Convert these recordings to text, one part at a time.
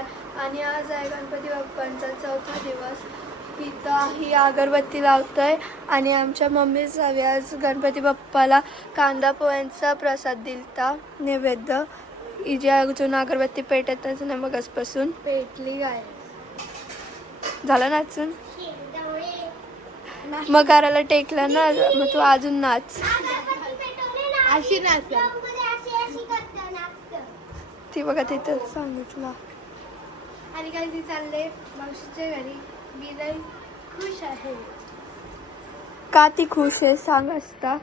नमस्कार. आणि आज आहे गणपती बाप्पांचा 4था दिवस. इथं ही अगरबत्ती लावतोय आणि आमच्या मम्मीच हवी आज गणपती बाप्पाला कांदा पोह्यांचा प्रसाद दिलता नैवेद्य. हिची अजून अगरबत्ती पेटतच नाही मगासपासून. पेटली काय झालं नाचून मग घराला टेकलं ना, मग तू अजून नाच. अशी नाच ती बघा तिथं सांगितलं. आणि काय ती चालले मावशीच्या घरी. मी लई खुश आहे. का ती खुश आहे सांग असता.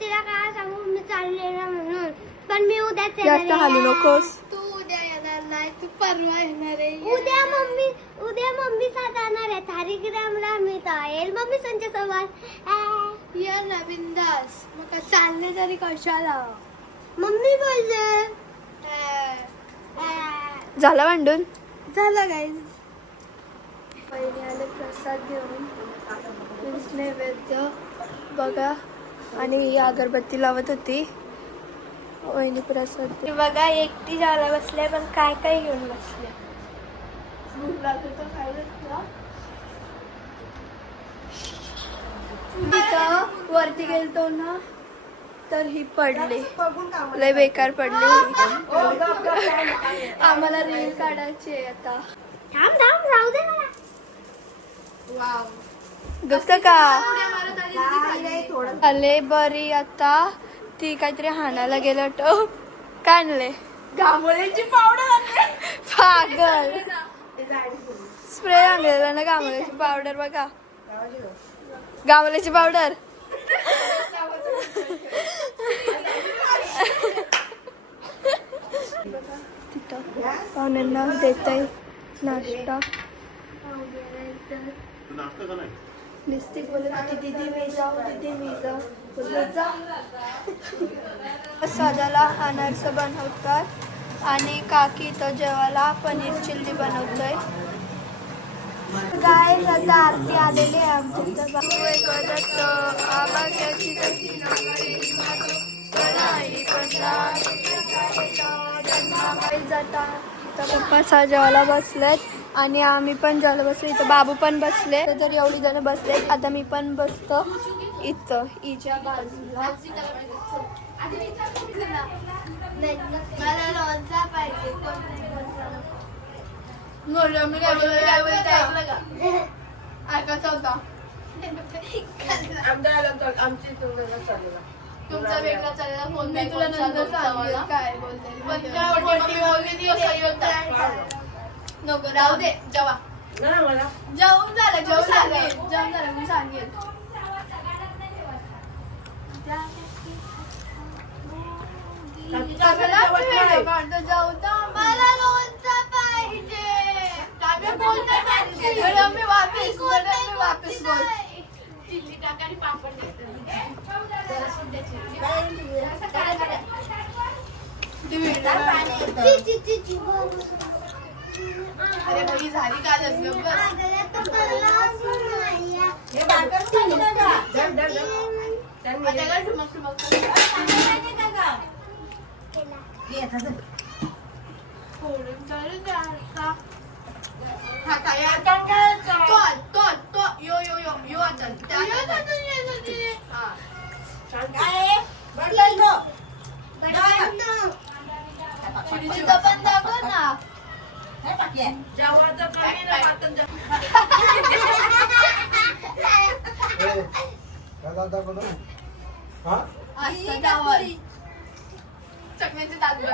तिला काय सांगू मी चालले ना म्हणून. पण मी उद्या जास्त हालू नकोस. तू उद्या येणार नाही, तू परवा येणार आहे. उद्या मम्मी साथ जाणार आहे तारीग्रामला. मी तर येईल मम्मी संच्या सोबत. ये ना बिंदास. मग का चालले तरी कशाला. मम्मी बोलले झाला भांडून झाला काय. पहिले आले प्रसाद घेऊन नैवेद्य बघा. आणि ही अगरबत्ती लावत होती वहिनी प्रसाद. बघा एकटी जायला बसले पण काय काय घेऊन बसले. भूक लागली तर खायला. तिथं वरती गेलतो ना तर ही पडली. लय बेकार पडली. आम्हाला रील काढायची आहे आता. थांब राहू दे मला. दुखत का आले बरी. आता ती काहीतरी हाणायला गेलं तो काय आणले. गांभोळ्याची पावडर पागल स्प्रे आणलेला ना गामोल्याची पावडर. बघा गामोल्याची पावडर. तिथं पाहुण्यांना देत आहे नाश्ता. निस्तिक बोलत होती दीदी मी जाऊ दीदी मी जाऊ. बोलत जा. साजाला अनारसा बनवतात आणि काकी इथं जेवायला पनीर चिल्ली बनवतोय. काय आता आरती आलेली आहे आमच्या जाता. पप्पा जेवायला बसलेत आणि आम्ही पण जेवायला बसलो. इथं बाबू पण बसले. तर एवढी जण बसलेत. आता मी पण बसतो इथं हिच्या बाजूला. मला लोणचा पाहिजे. मी काय बोलते ऐकलं का. ऐकायचं होता तुमचा वेगळा चाललेला फोन. मी तुला नंतर सांगेल काय बोलते. नको राहू दे. जेव्हा जेवून झालं मी सांगेल. मला लोणचा पाहिजे. मी वापिस बोल. चिल्ली टाका आणि पापड अरे भाई झाली कालच पण दाखव ना. चकण्याचे दाखव.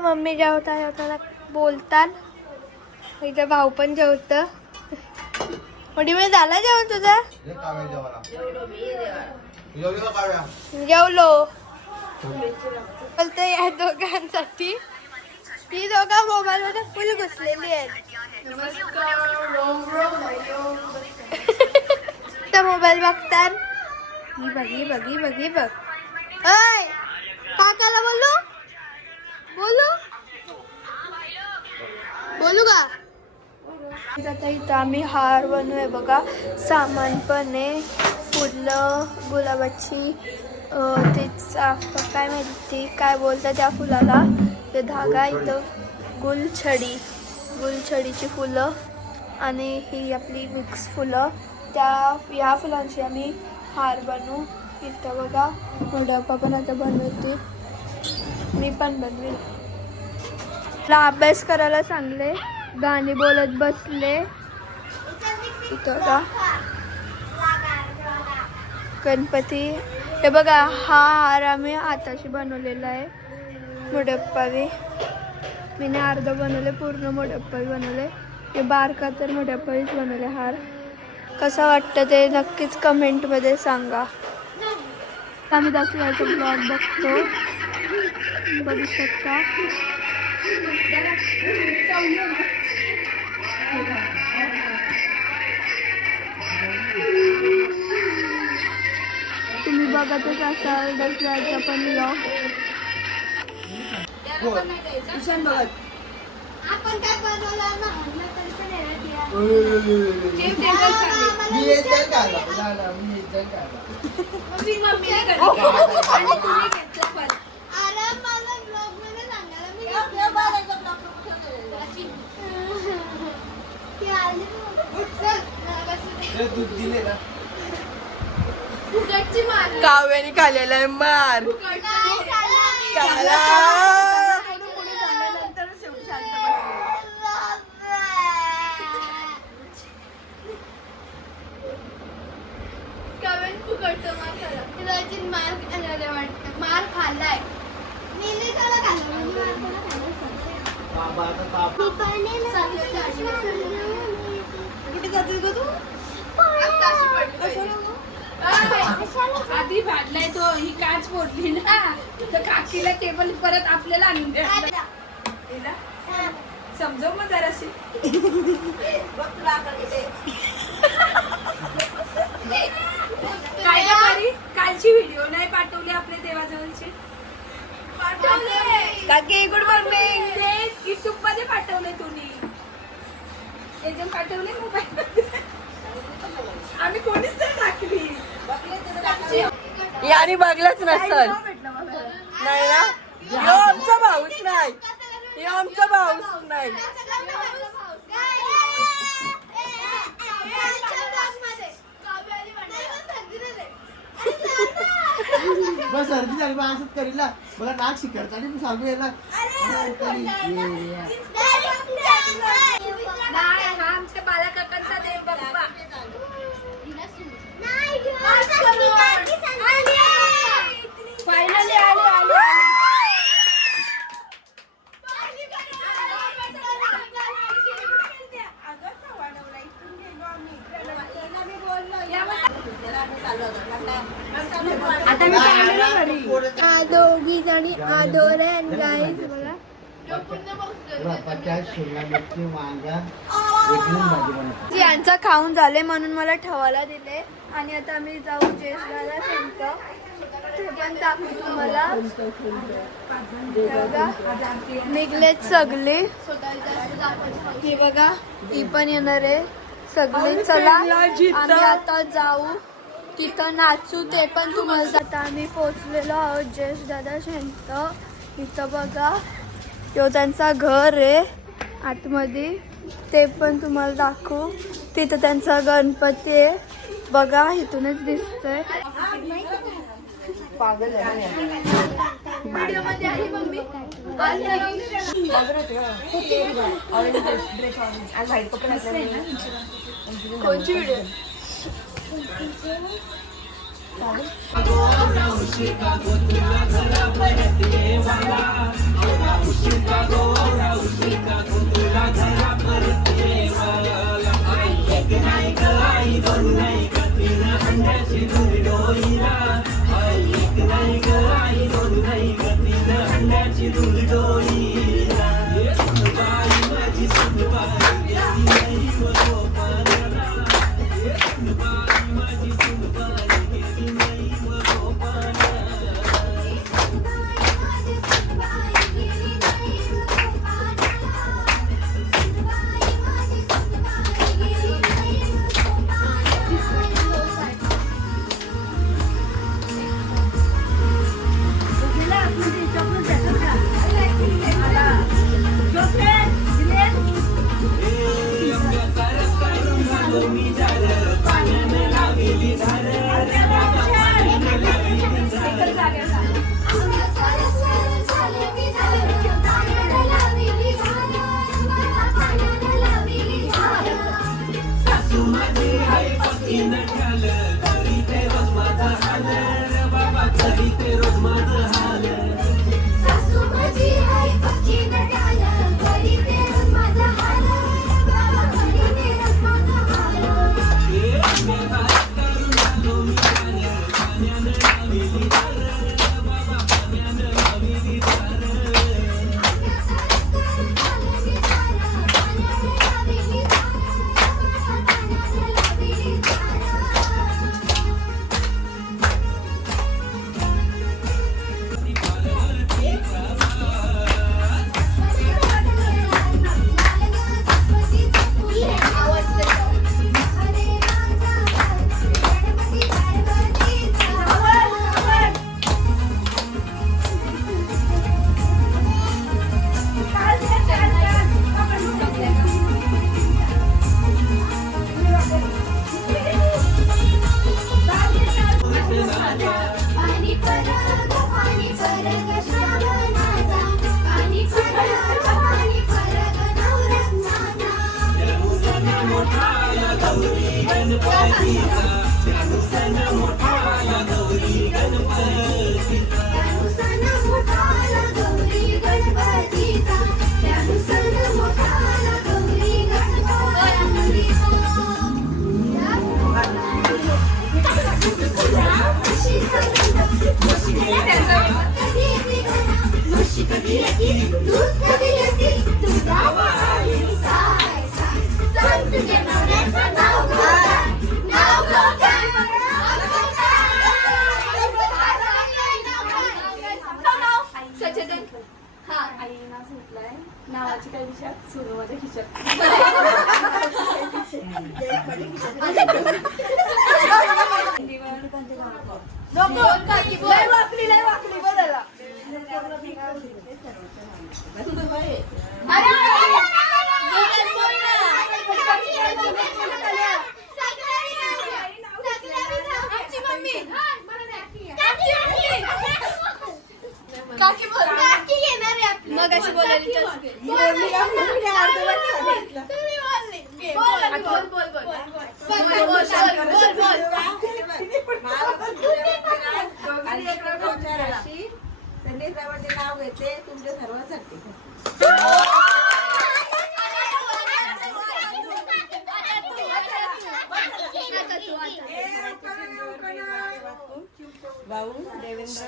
मम्मी जेवता बोलतात. इथे भाऊ पण जेवत. मोठी वेळ झाला जेवण तुझं. जेवलो बोलते या दोघांसाठी. ती दोघं मोबाईल मध्ये फुल घुसलेली आहेत. मोबाईल बघतात. ही बघ. ऐ काकाला बोलू बोलू का आता इथं आम्ही हार बनवूया बघा. सामान पण आहे, फुलं, गुलाबाची ते चाफा काय माहिती काय बोलतात त्या फुलाला, ते धागा. इथं गुलछडीची फुलं आणि ही आपली मिक्स फुलं, या फुलांची आम्ही हार बनवू. इथं बघा मोडप्पा पण आता बनवते, मी पण बनवेल. मला अभ्यास करायला सांगले, गाणी बोलत बसले. इथं बघा गणपती. हे बघा हा हार आम्ही हाताशी बनवलेला आहे. मोडप्पावी मी अर्ध बनवले, पूर्ण मोडप्पावी बनवले. हे बारका तर मोडप्पावीच बनवले हार. कसं वाटतं ते नक्कीच कमेंटमध्ये सांगा. आम्ही दाखवायचा ब्लॉग बघतो, बघू शकता. तुम्ही बघतच असाल दसऱ्याचा पण ब्लॉग. आपण काय बनवलं ना अरे मला ब्लॉग मध्ये सांगायला मी काव्याने खाल्लेला आहे मार. मार खाल्लाय आधी भाडलाय तो, ही काच फोडली ना तर काकीला टेबल परत आपल्याला आणून द्या. समजव मग जराशी. काय ना बरी कालची व्हिडिओ नाही पाठवली आपल्या देवाजवळची. काकी गुड मॉर्निंग. ते युट्यूब मध्ये पाठवले तुम्ही, एकदम पाठवले मोबाईल. आम्ही कोणीच नाही टाकली. याने बघलाच नसल नाही ना. यो आमचा भाऊच नाही, यो आमचा भाऊच नाही. बस सर्दी झाली मग असंच करील ना. मला नाक शिकवता आणि मी सांगू याला हा आमच्या बालाकाकांचा देव बाप्पा. फायनली आले. दोघी जणी आदोरे आणि गाईज बघा. यांचा खाऊन झाले म्हणून मला ठेवायला दिले. आणि आता आम्ही जाऊ जेष्ठाला त्यांचं ते पण दाखवू तुम्हाला. निघलेत सगळे, ही बघा ही पण येणार आहे सगळे. चला आम्ही आता जाऊ तिथं नाचू, ते पण तुम्हाला. आता आम्ही पोचलेलो आहोत जयेश दादा शेंचं. इथं बघा तो त्यांचा घर आहे आतमध्ये, ते पण तुम्हाला दाखवू. तिथं त्यांचा गणपती आहे बघा, इथूनच दिसतोय. व्हिडिओमध्ये आहे मम्मी. कोणची व्हिडिओ? नावाची काय विचार सुरू माझ्या खिशात वाकली बोलायला काकी बोल काकी येणार आहे आपली मग अशी बोलायची नाव घेते तुमच्या सर्वांसाठी भाऊ देवेंद्र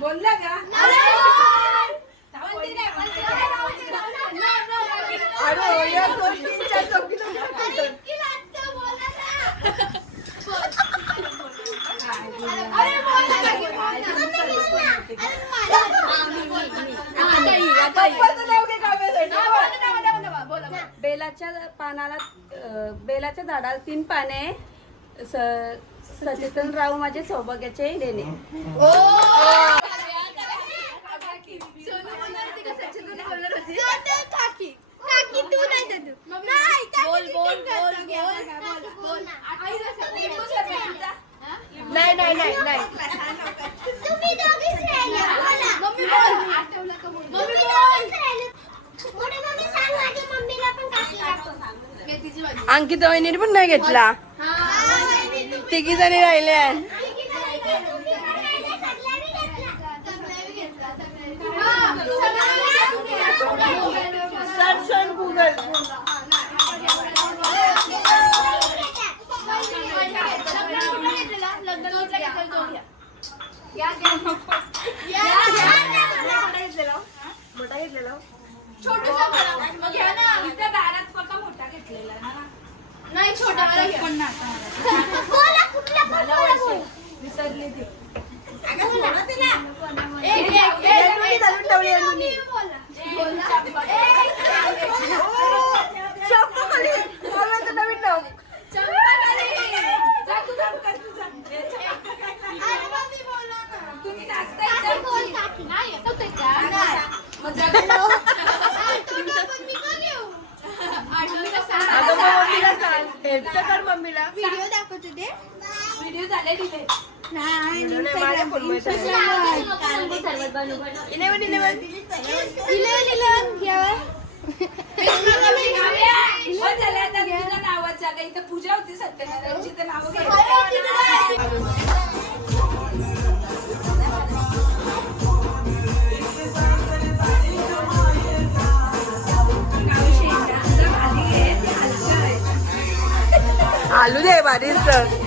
बोलला का बेलाच्या पानाला बेलाच्या झाडाला 3 पाने सचेतनराव माझे सौभाग्याचे लेणे नाही नाही नाही नाही अंकिता वहिनी पण नाही घेतला तिघी जणी राहिले गुगल मोठा घेतलेला दारात पक्का मोठा घेतलेला ना नाही छोटा विसरले ते मम्मीला व्हिडिओ दाखवते ते व्हिडिओ झाले दिले नावाचा काही तर पूजा होती सत्यनारायणची तर नाव घालू दे भारीच.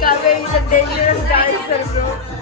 Kabe is a dangerous dancer, bro.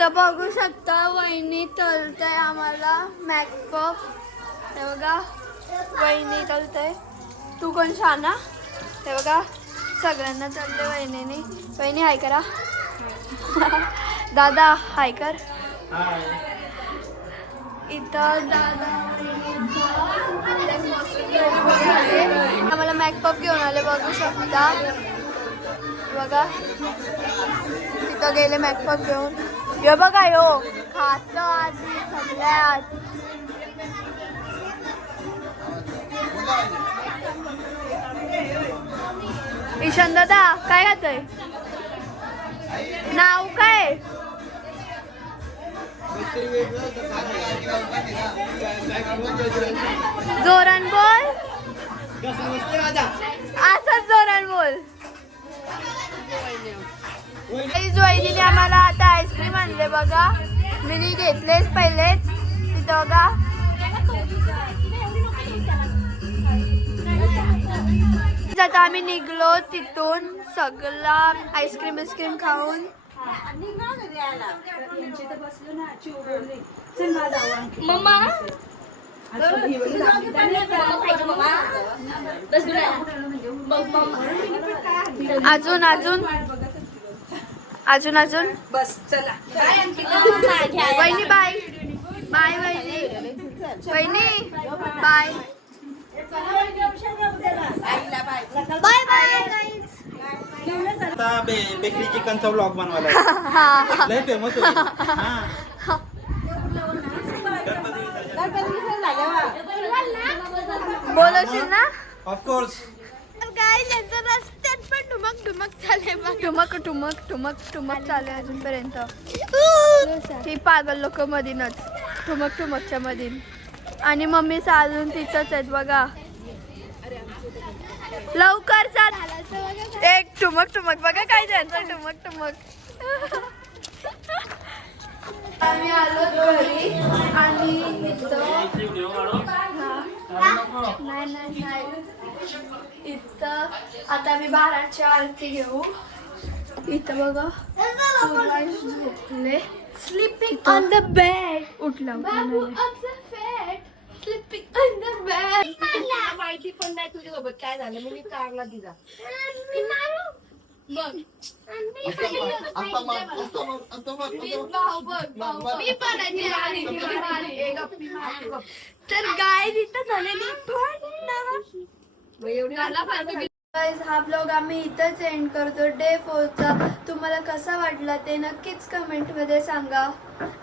इथं बघू शकता वहिनी तळतंय आम्हाला मॅकपॉप. हे बघा वहिनी तळतंय. तू कोण शाना? हे बघा सगळ्यांना चाललंय वहिनीने. वहिनी हाय करा. दादा हाय कर. इथं दादा आम्हाला मॅकपॉप घेऊन आले बघू शकता. बघा तिथं गेले मॅकपॉप घेऊन. हे बघा यो खात आधी सगळ्यात. ईशान दादा काय खातोय? नाव काय? जोरान बोल. असंच जोरान बोल. वहिनीने आम्हाला आता आईस्क्रीम आणले बघा. मी घेतलेच पहिलेच. तिथं बघा आता आम्ही निघलो तिथून सगळा आईस्क्रीम खाऊन. मम्मा अजून अजून अजून अजून बस चला. वहिनी बाय बाय. वहिनी वहिनी बाय बाय बाय. आता बेकरी चिकनचा व्लॉग बनवायला हा लय फेमस होईल. बोलवशील ना? ऑफकोर्स. काय त्यांचं रस्त्यात पण ठुमक ठुमक चालले बघ. ठुमक ठुमक ठुमक ठुमक चालू आहे अजूनपर्यंत. ही पागल लोक मधीनच ठुमक ठुमकच्या मधीन. आणि मम्मीचा अजून तिथंच आहेत बघा. लवकर चाल. एक ठुमक ठुमक बघा काय त्यांचं ठुमक ठुमक. आम्ही आलो घरी आणि इथं आता आम्ही 12ची आरती घेऊ. इथं बघा झोपले. Sleeping on the bed. उठला स्लीपिंग ऑन द बेड. माहिती पण नाही तुझ्यासोबत काय झालं. मी कारला दिला. बघ तर गाय तिथं झालेली हा ब्लॉग आम्ही इथंच एंड करतो. डे 4चा तुम्हाला कसा वाटला ते नक्कीच कमेंटमध्ये सांगा.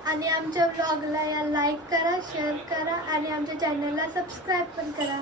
आणि आमच्या ब्लॉगला लाईक करा, शेअर करा आणि आमच्या चॅनलला सबस्क्राईब पण करा.